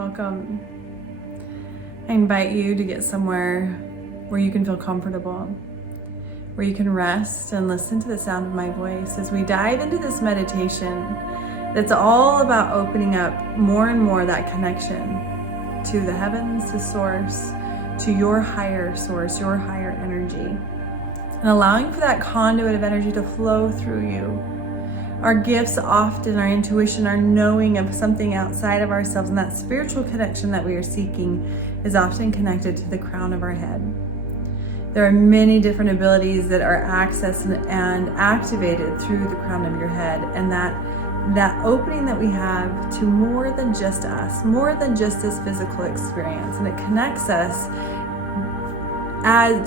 Welcome. I invite you to get somewhere where you can feel comfortable, where you can rest and listen to the sound of my voice as we dive into this meditation that's all about opening up more and more that connection to the heavens, to source, to your higher source, your higher energy, and allowing for that conduit of energy to flow through you. Our gifts often, our intuition, our knowing of something outside of ourselves, and that spiritual connection that we are seeking is often connected to the crown of our head. There are many different abilities that are accessed and activated through the crown of your head, and that opening that we have to more than just us, more than just this physical experience, and it connects us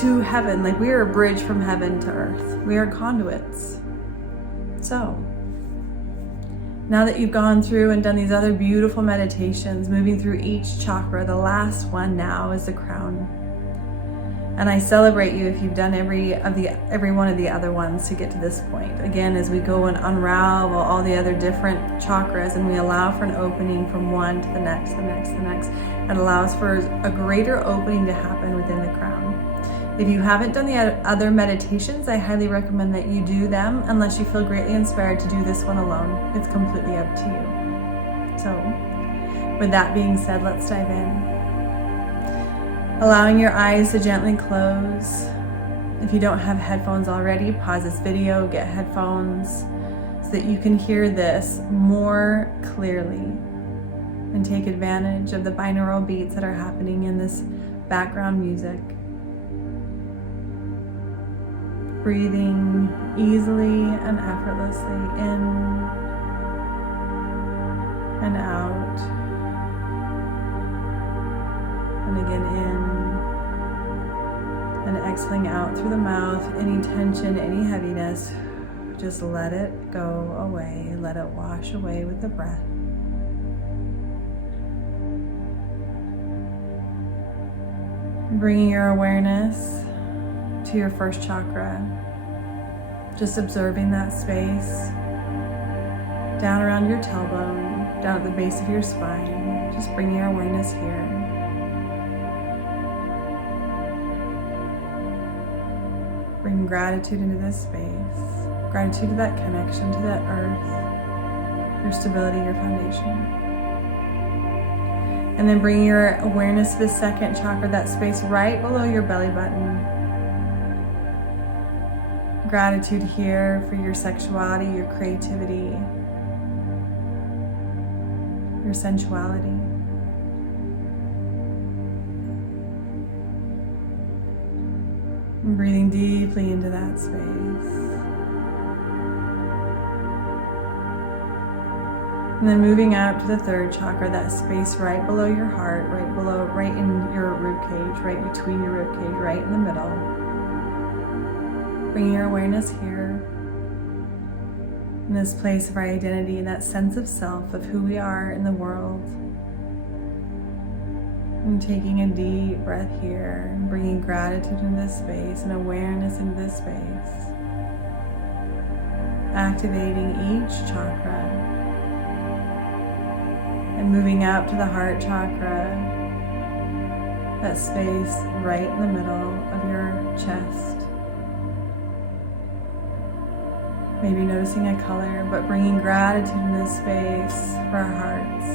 to heaven. Like we are a bridge from heaven to earth. We are conduits. So, now that you've gone through and done these other beautiful meditations, moving through each chakra, the last one now is the crown. And I celebrate you if you've done every one of the other ones to get to this point. Again, as we go and unravel all the other different chakras and we allow for an opening from one to the next, the next, the next, it allows for a greater opening to happen within the crown. If you haven't done the other meditations, I highly recommend that you do them unless you feel greatly inspired to do this one alone. It's completely up to you. So, with that being said, let's dive in. Allowing your eyes to gently close. If you don't have headphones already, pause this video, get headphones so that you can hear this more clearly and take advantage of the binaural beats that are happening in this background music. Breathing easily and effortlessly in and out, and again in, and exhaling out through the mouth. Any tension, any heaviness, just let it go away. Let it wash away with the breath. Bringing your awareness to your first chakra, just observing that space down around your tailbone, down at the base of your spine, just bringing your awareness here. Bring gratitude into this space, gratitude to that connection, to that earth, your stability, your foundation. And then bring your awareness to the second chakra, that space right below your belly button. Gratitude here for your sexuality, your creativity, your sensuality. And breathing deeply into that space. And then moving out to the third chakra, that space right below your heart, right in your rib cage, right between your rib cage, right in the middle. Bringing your awareness here, in this place of our identity, and that sense of self, of who we are in the world. And taking a deep breath here, and bringing gratitude into this space and awareness into this space. Activating each chakra. And moving out to the heart chakra, that space right in the middle of your chest. Maybe noticing a color, but bringing gratitude in this space for our hearts,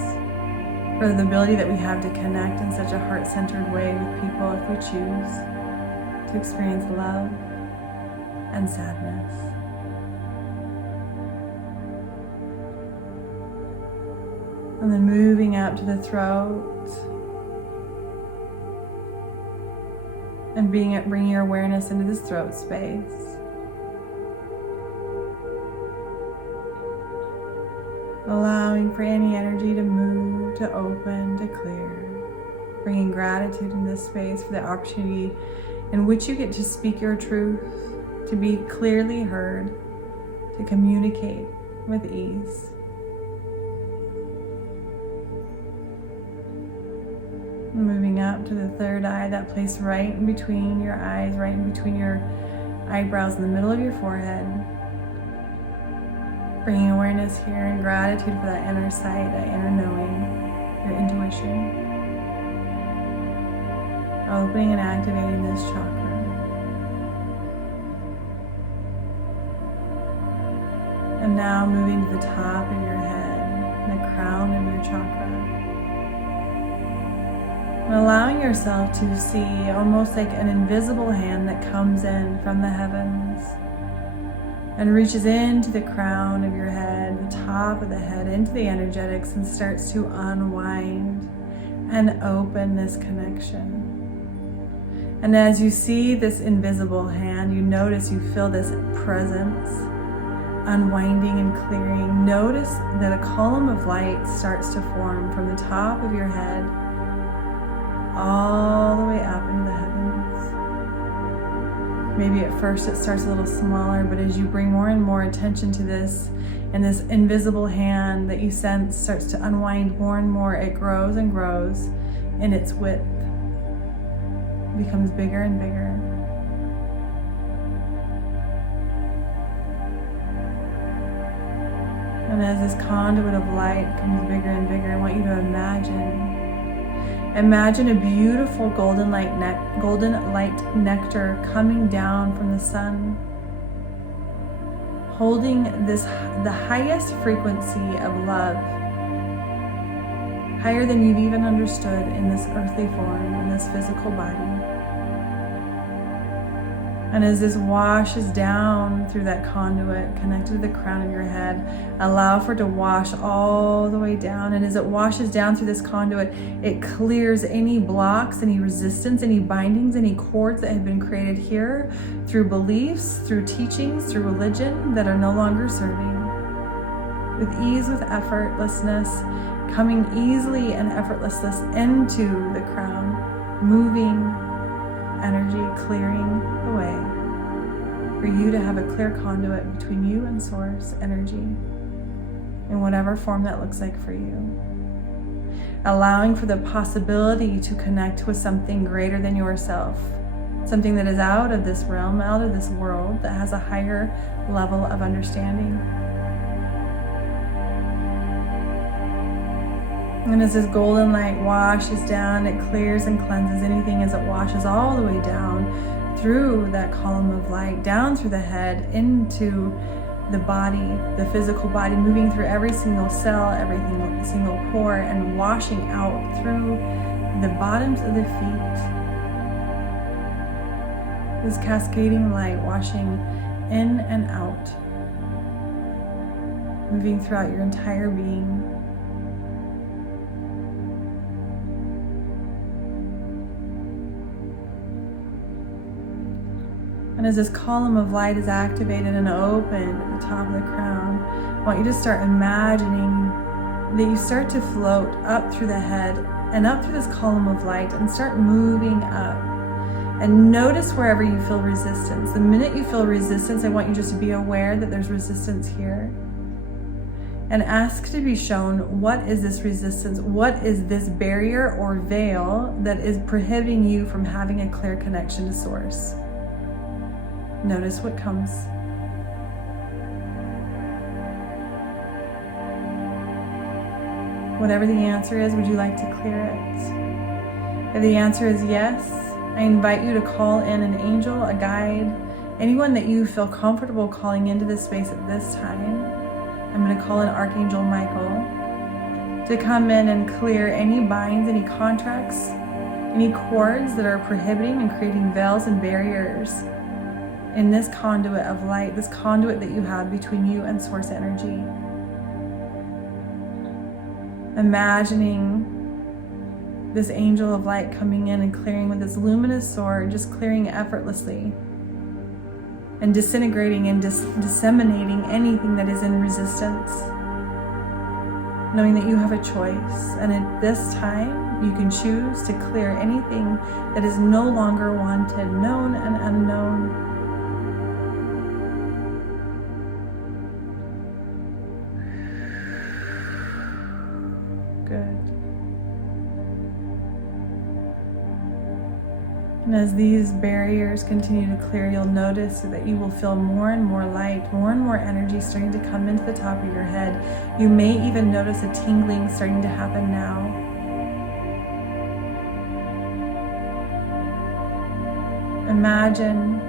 for the ability that we have to connect in such a heart-centered way with people if we choose to experience love and sadness. And then moving out to the throat and bringing your awareness into this throat space. Allowing for any energy to move, to open, to clear. Bringing gratitude in this space for the opportunity in which you get to speak your truth, to be clearly heard, to communicate with ease. Moving up to the third eye, that place right in between your eyes, right in between your eyebrows, in the middle of your forehead. Bringing awareness here and gratitude for that inner sight, that inner knowing. your intuition, opening and activating this chakra. And now moving to the top of your head, the crown of your chakra. And allowing yourself to see almost like an invisible hand that comes in from the heavens and reaches into the crown of your head, the top of the head, into the energetics, and starts to unwind and open this connection. And as you see this invisible hand, you notice, you feel this presence unwinding and clearing. Notice that a column of light starts to form from the top of your head all the way up into the heavens. Maybe at first it starts a little smaller, but as you bring more and more attention to this, and this invisible hand that you sense starts to unwind more and more, it grows and grows in its width. It becomes bigger and bigger. And as this conduit of light comes bigger and bigger, I want you to imagine a beautiful golden light nectar coming down from the sun, holding the highest frequency of love, higher than you've even understood in this earthly form, in this physical body. And as this washes down through that conduit connected to the crown of your head, allow for it to wash all the way down. And as it washes down through this conduit, it clears any blocks, any resistance, any bindings, any cords that have been created here through beliefs, through teachings, through religion that are no longer serving. With ease, with effortlessness, coming easily and effortlessly into the crown, moving energy, clearing the way for you to have a clear conduit between you and source energy in whatever form that looks like for you. Allowing for the possibility to connect with something greater than yourself, something that is out of this realm, out of this world, that has a higher level of understanding. And as this golden light washes down, it clears and cleanses anything as it washes all the way down through that column of light, down through the head, into the body, the physical body, moving through every single cell, every single pore, and washing out through the bottoms of the feet. This cascading light washing in and out, moving throughout your entire being. And as this column of light is activated and opened at the top of the crown, I want you to start imagining that you start to float up through the head and up through this column of light and start moving up. And notice wherever you feel resistance. The minute you feel resistance, I want you just to be aware that there's resistance here. And ask to be shown, what is this resistance? What is this barrier or veil that is prohibiting you from having a clear connection to source? Notice what comes. Whatever the answer is, would you like to clear it? If the answer is yes, I invite you to call in an angel, a guide, anyone that you feel comfortable calling into this space at this time. I'm going to call in Archangel Michael to come in and clear any binds, any contracts, any cords that are prohibiting and creating veils and barriers in this conduit of light, this conduit that you have between you and source energy. Imagining this angel of light coming in and clearing with this luminous sword, just clearing effortlessly and disintegrating and disseminating anything that is in resistance, knowing that you have a choice. And at this time, you can choose to clear anything that is no longer wanted, known and unknown. Good. And as these barriers continue to clear, you'll notice that you will feel more and more light, more and more energy starting to come into the top of your head. You may even notice a tingling starting to happen now. Imagine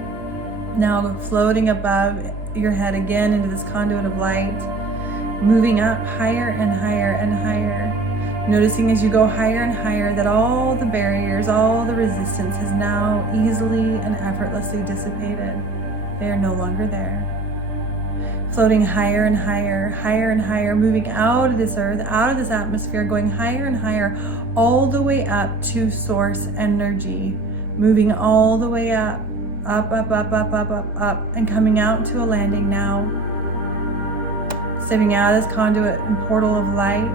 now floating above your head again into this conduit of light, moving up higher and higher and higher. Noticing as you go higher and higher that all the barriers, all the resistance has now easily and effortlessly dissipated. They are no longer there. Floating higher and higher, higher and higher, moving out of this earth, out of this atmosphere, going higher and higher, all the way up to source energy, moving all the way up, up, up, up, up, up, up, up, and coming out to a landing now. Stepping out of this conduit and portal of light.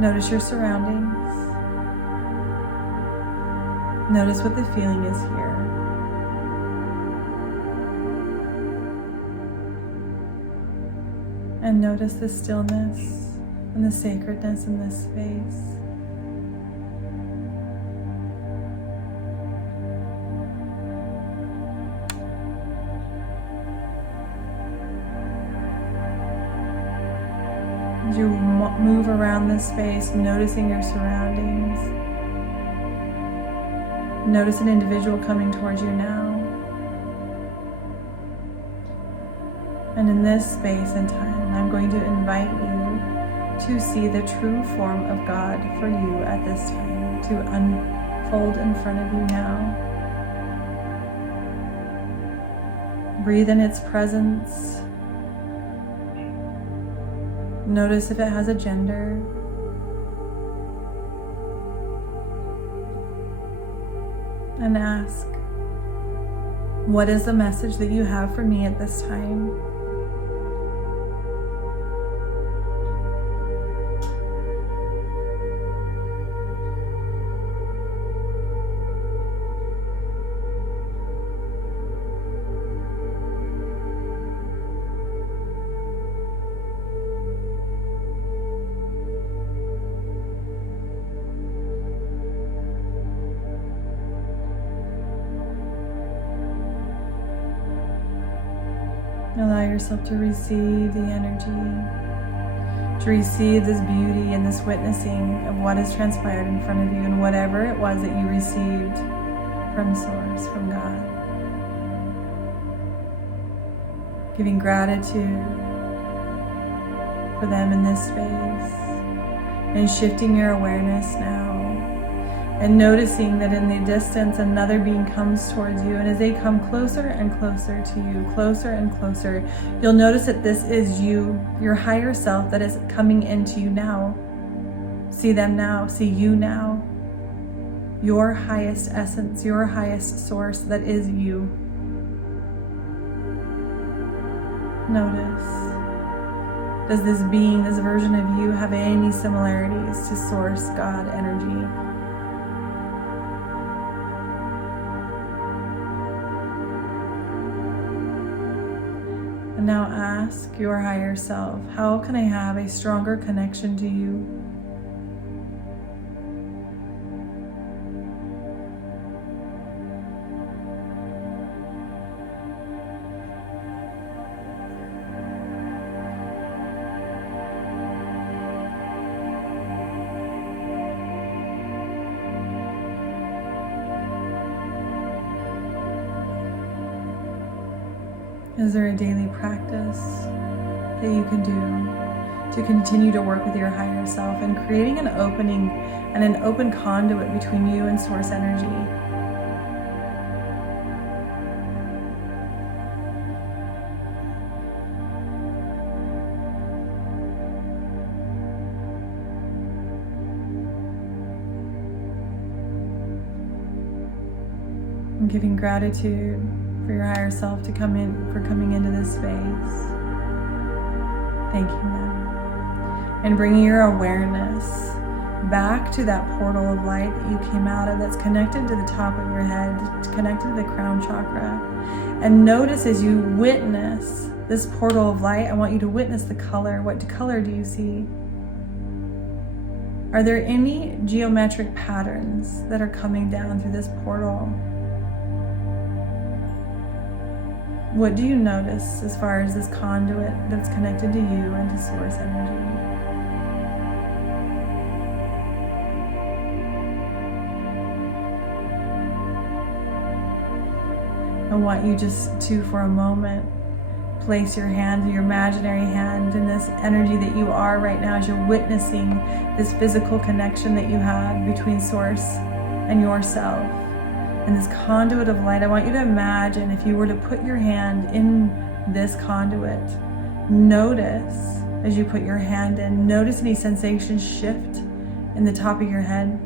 Notice your surroundings. Notice what the feeling is here. And notice the stillness and the sacredness in this space. As you move around this space, noticing your surroundings. Notice an individual coming towards you now. And in this space and time, I'm going to invite you to see the true form of God for you at this time, to unfold in front of you now. Breathe in its presence. Notice if it has a gender. And ask, what is the message that you have for me at this time? Allow yourself to receive the energy, to receive this beauty and this witnessing of what has transpired in front of you and whatever it was that you received from Source, from God. Giving gratitude for them in this space and shifting your awareness now. And noticing that in the distance, another being comes towards you. And as they come closer and closer to you, closer and closer, you'll notice that this is you, your higher self that is coming into you now. See them now, see you now. Your highest essence, your highest source that is you. Notice. Does this being, this version of you have any similarities to Source, God, energy? And now ask your higher self, how can I have a stronger connection to you? Is there a daily practice that you can do to continue to work with your higher self and creating an opening and an open conduit between you and Source energy? I'm giving gratitude for your higher self to come in, for coming into this space. Thanking them. And bringing your awareness back to that portal of light that you came out of, that's connected to the top of your head, connected to the crown chakra. And notice as you witness this portal of light, I want you to witness the color. What color do you see? Are there any geometric patterns that are coming down through this portal? What do you notice as far as this conduit that's connected to you and to Source energy? I want you just to, for a moment, place your hand, your imaginary hand, in this energy that you are right now as you're witnessing this physical connection that you have between Source and yourself. And this conduit of light, I want you to imagine if you were to put your hand in this conduit, notice as you put your hand in, notice any sensations shift in the top of your head.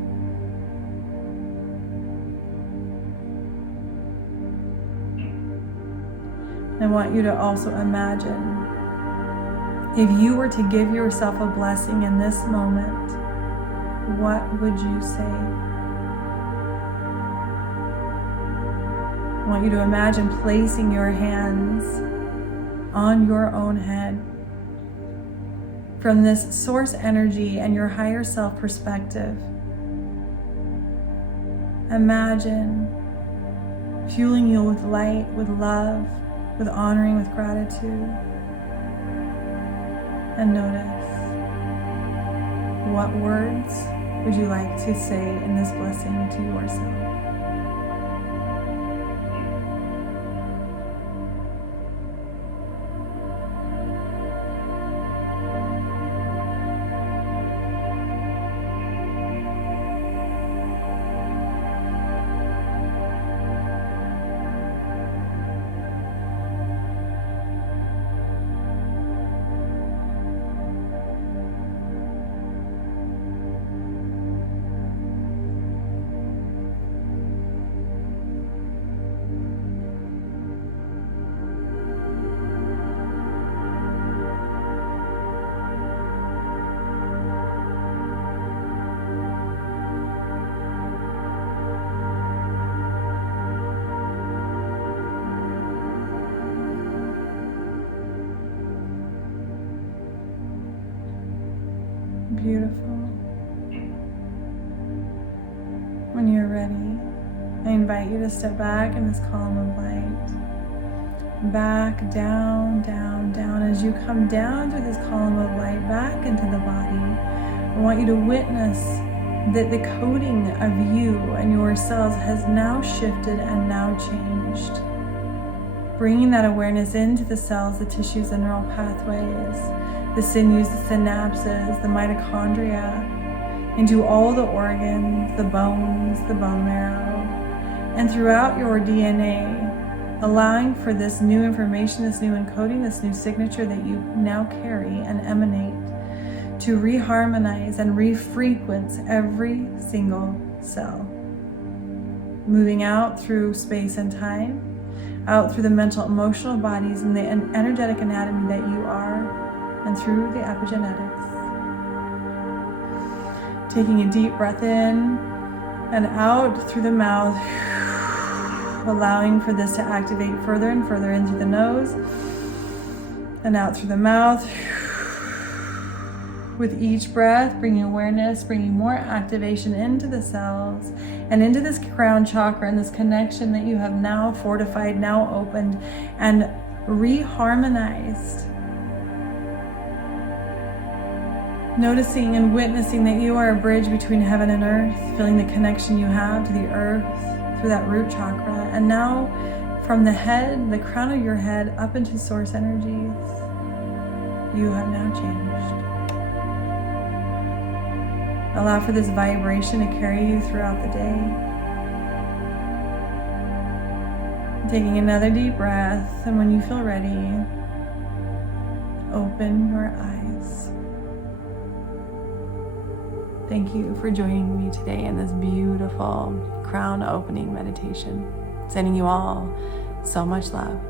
I want you to also imagine if you were to give yourself a blessing in this moment, what would you say? I want you to imagine placing your hands on your own head. From this source energy and your higher self perspective, imagine fueling you with light, with love, with honoring, with gratitude. And notice, what words would you like to say in this blessing to yourself? Beautiful. When you're ready, I invite you to step back in this column of light. Back, down, down, down. As you come down through this column of light back into the body, I want you to witness that the coding of you and your cells has now shifted and now changed. Bringing that awareness into the cells, the tissues, the neural pathways, the sinews, the synapses, the mitochondria, into all the organs, the bones, the bone marrow, and throughout your DNA, allowing for this new information, this new encoding, this new signature that you now carry and emanate to reharmonize and refrequence every single cell. Moving out through space and time, out through the mental, emotional bodies and the energetic anatomy that you are, and through the epigenetics. Taking a deep breath in and out through the mouth, allowing for this to activate further and further in through the nose and out through the mouth. With each breath, bringing awareness, bringing more activation into the cells and into this crown chakra and this connection that you have now fortified, now opened and reharmonized. Noticing and witnessing that you are a bridge between heaven and earth, feeling the connection you have to the earth through that root chakra. And now from the head, the crown of your head, up into source energies, you have now changed. Allow for this vibration to carry you throughout the day. Taking another deep breath, and when you feel ready, open your eyes. Thank you for joining me today in this beautiful crown opening meditation. Sending you all so much love.